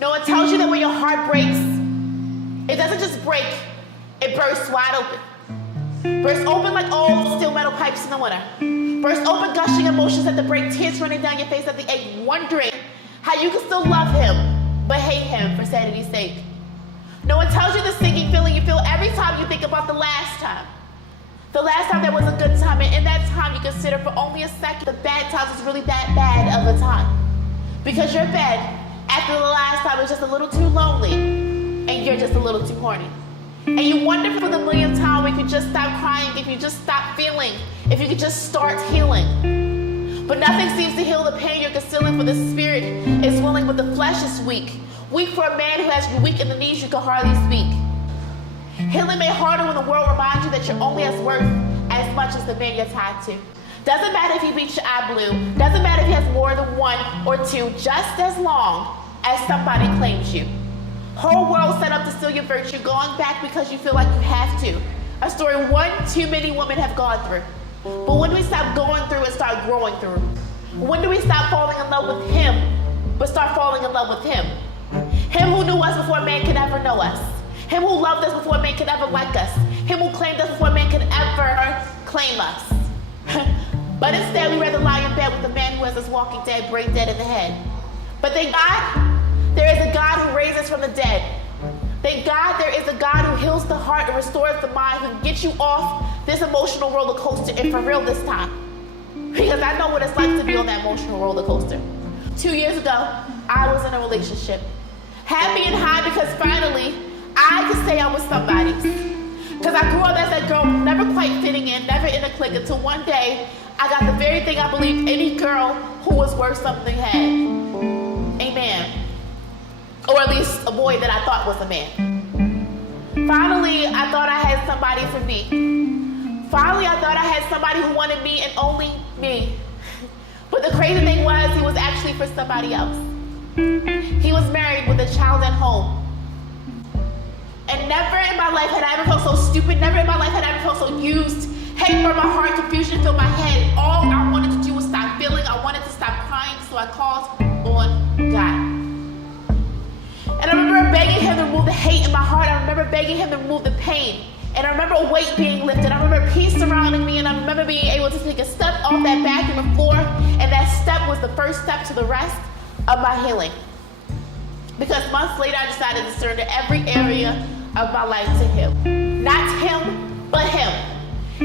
No one tells you that when your heart breaks, it doesn't just break, it bursts wide open. Bursts open like old steel metal pipes in the winter. Bursts open gushing emotions at the break, tears running down your face at the ache, wondering how you can still love him, but hate him for sanity's sake. No one tells you the sinking feeling you feel every time you think about the last time. The last time there was a good time, and in that time you consider for only a second the bad times is really that bad of a time. Because your bed, after the last time, was just a little too lonely, and you're just a little too horny. And you wonder for the millionth time if you could just stop crying, if you just stop feeling, if you could just start healing. But nothing seems to heal the pain you're concealing, for the spirit is willing, but the flesh is weak. Weak for a man who has you weak in the knees you can hardly speak. Healing made harder when the world reminds you that you're only as worth as much as the man you're tied to. Doesn't matter if he beats your eye blue. Doesn't matter if he has more than one or two, just as long as somebody claims you. Whole world set up to steal your virtue, going back because you feel like you have to. A story one too many women have gone through. But when do we stop going through and start growing through? When do we stop falling in love with him, but start falling in love with him? Him who knew us before man could ever know us. Him who loved us before man could ever like us. Him who claimed us before man could ever claim us. But instead, we rather lie in bed with the man who has us walking dead, brain dead in the head. But thank God, there is a God who raised us from the dead. Thank God there is a God who heals the heart and restores the mind, who gets you off this emotional roller coaster, and for real this time. Because I know what it's like to be on that emotional roller coaster. 2 years ago, I was in a relationship. Happy and high because finally, I could say I was somebody's. Because I grew up as that girl, never quite fitting in, never in a clique, until one day, I got the very thing I believed any girl who was worth something had. A man. Or at least a boy that I thought was a man. Finally, I thought I had somebody for me. Finally, I thought I had somebody who wanted me and only me. But the crazy thing was, he was actually for somebody else. He was married with a child at home. And never in my life had I ever felt so stupid. Never in my life had I ever felt so used. Hate burned my heart, confusion filled my head. All I wanted to do was stop feeling. I wanted to stop crying, so I called on God. And I remember begging him to remove the hate in my heart. I remember begging him to remove the pain. And I remember a weight being lifted. I remember peace surrounding me. And I remember being able to take a step off that bathroom floor. And that step was the first step to the rest of my healing. Because months later, I decided to surrender every area of my life to him. Not him, but him.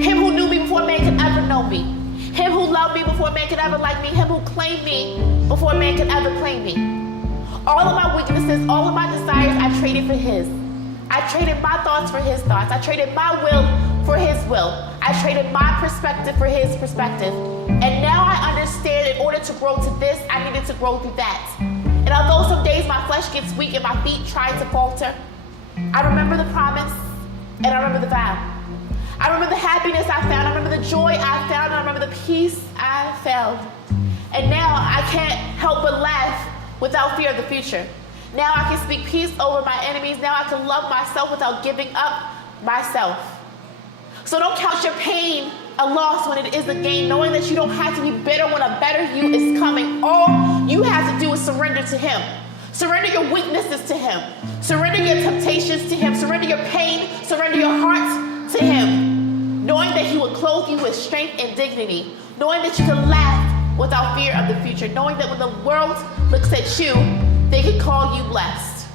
Him who knew me before man could ever know me. Him who loved me before man could ever like me. Him who claimed me before man could ever claim me. All of my weaknesses, all of my desires, I traded for his. I traded my thoughts for his thoughts. I traded my will for his will. I traded my perspective for his perspective. And now I understand, in order to grow to this, I needed to grow through that. And although some days my flesh gets weak and my feet try to falter, I remember the promise and I remember the vow. I remember the happiness I found. I remember the joy I found. I remember the peace I felt. And now I can't help but laugh without fear of the future. Now I can speak peace over my enemies. Now I can love myself without giving up myself. So don't count your pain a loss when it is a gain, knowing that you don't have to be bitter when a better you is coming. All you have to do is surrender to him. Surrender your weaknesses to him. Surrender your temptations to him. Surrender your pain. Surrender your heart to him. Knowing that he will clothe you with strength and dignity. Knowing that you can laugh without fear of the future. Knowing that when the world looks at you, they can call you blessed.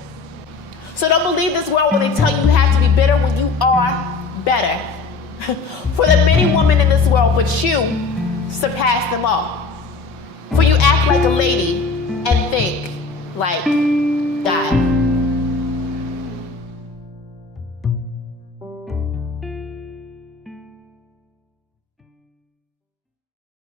So don't believe this world when they tell you have to be bitter when you are better. For the many women in this world, but you surpass them all. For you act like a lady and think like